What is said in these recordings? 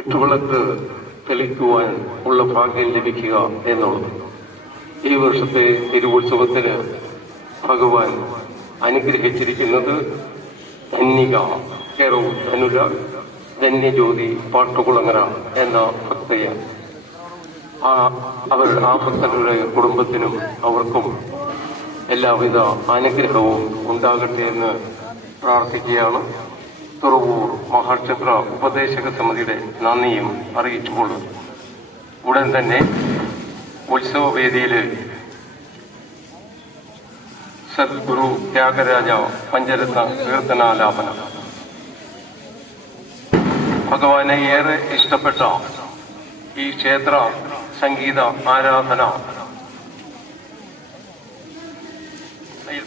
ചുറ്റുവിളക്ക് തെളിക്കുവാൻ ഉള്ള ഭാഗ്യം ലഭിക്കുക എന്നുള്ളത്. ഈ വർഷത്തെ തിരുവുത്സവത്തിന് ഭഗവാൻ അനുഗ്രഹിച്ചിരിക്കുന്നത് ധന്യക കേരള ധനുര ധന്യജ്യോതി പാട്ടുകുളങ്ങര എന്ന ഭക്തയെ. ആ ഭക്തരുടെ കുടുംബത്തിനും അവർക്കും എല്ലാവിധ അനുഗ്രഹവും ഉണ്ടാകട്ടെ എന്ന് പ്രാർത്ഥിക്കുകയാണ്. തുറവൂർ മഹാക്ഷേത്ര ഉപദേശക സമിതിയുടെ നന്ദിയും അറിയിച്ചുകൊള്ളുന്നു. ഉടൻ തന്നെ ഉത്സവവേദിയിൽ സദ്ഗുരു ത്യാഗരാജ പഞ്ചരത്ന കീർത്തനാലാപനം. ഭഗവാനെ ഏറെ ഇഷ്ടപ്പെട്ട ഈ ക്ഷേത്ര സംഗീത ആരാധന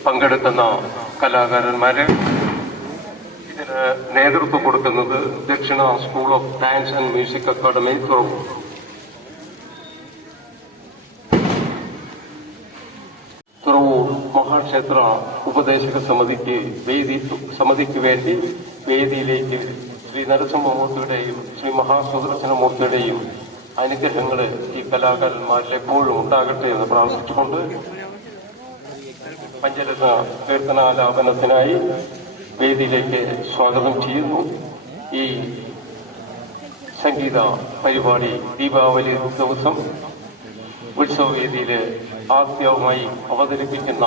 പങ്കെടുക്കുന്ന കലാകാരന്മാര്, ഇതിന് നേതൃത്വം കൊടുക്കുന്നത് ദക്ഷിണ school of dance and music academy Thuravoor. Thuravoor മഹാക്ഷേത്ര ഉപദേശക സമിതിക്ക് വേണ്ടി വേദിയിലേക്ക് ശ്രീ നരസിംഹമൂർത്തിയുടെയും ശ്രീ മഹാസുദർശനമൂർത്തിയുടെയും അനുഗ്രഹങ്ങൾ ഈ കലാകാരന്മാരിൽ എപ്പോഴും ഉണ്ടാകട്ടെ എന്ന് പ്രാർത്ഥിച്ചുകൊണ്ട് പഞ്ചരത്ന കീർത്തനാലാപനത്തിനായി വേദിയിലേക്ക് സ്വാഗതം ചെയ്യുന്നു. ഈ സംഗീത പരിപാടി ദീപാവലി ദിവസം ഉത്സവവേദിയിൽ ആദ്യമായി അവതരിപ്പിക്കുന്ന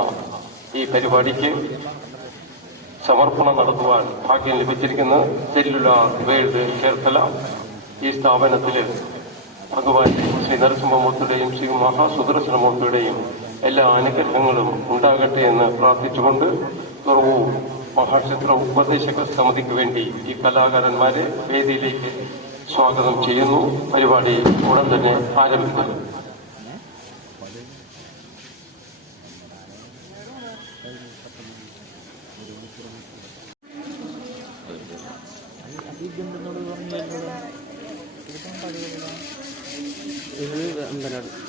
ഈ പരിപാടിക്ക് സമർപ്പണം നടത്തുവാൻ ഭാഗ്യം ലഭിച്ചിരിക്കുന്ന സെല്ലുലാർ വേൾഡ് ചേർത്തല ഈ സ്ഥാപനത്തിൽ ഭഗവാൻ ശ്രീ നരസിംഹമൂർത്തിയുടെയും ശ്രീ മഹാസുദർശനമൂർത്തിയുടെയും എല്ലാ അനുഗ്രഹങ്ങളും ഉണ്ടാകട്ടെ എന്ന് പ്രാർത്ഥിച്ചുകൊണ്ട് തുറവൂർ മഹാക്ഷേത്ര ഉപദേശക സമിതിക്ക് വേണ്ടി ഈ കലാകാരന്മാരെ വേദിയിലേക്ക് സ്വാഗതം ചെയ്യുന്നു. പരിപാടി ഉടൻ തന്നെ ആരംഭിക്കുന്നു. ഇത്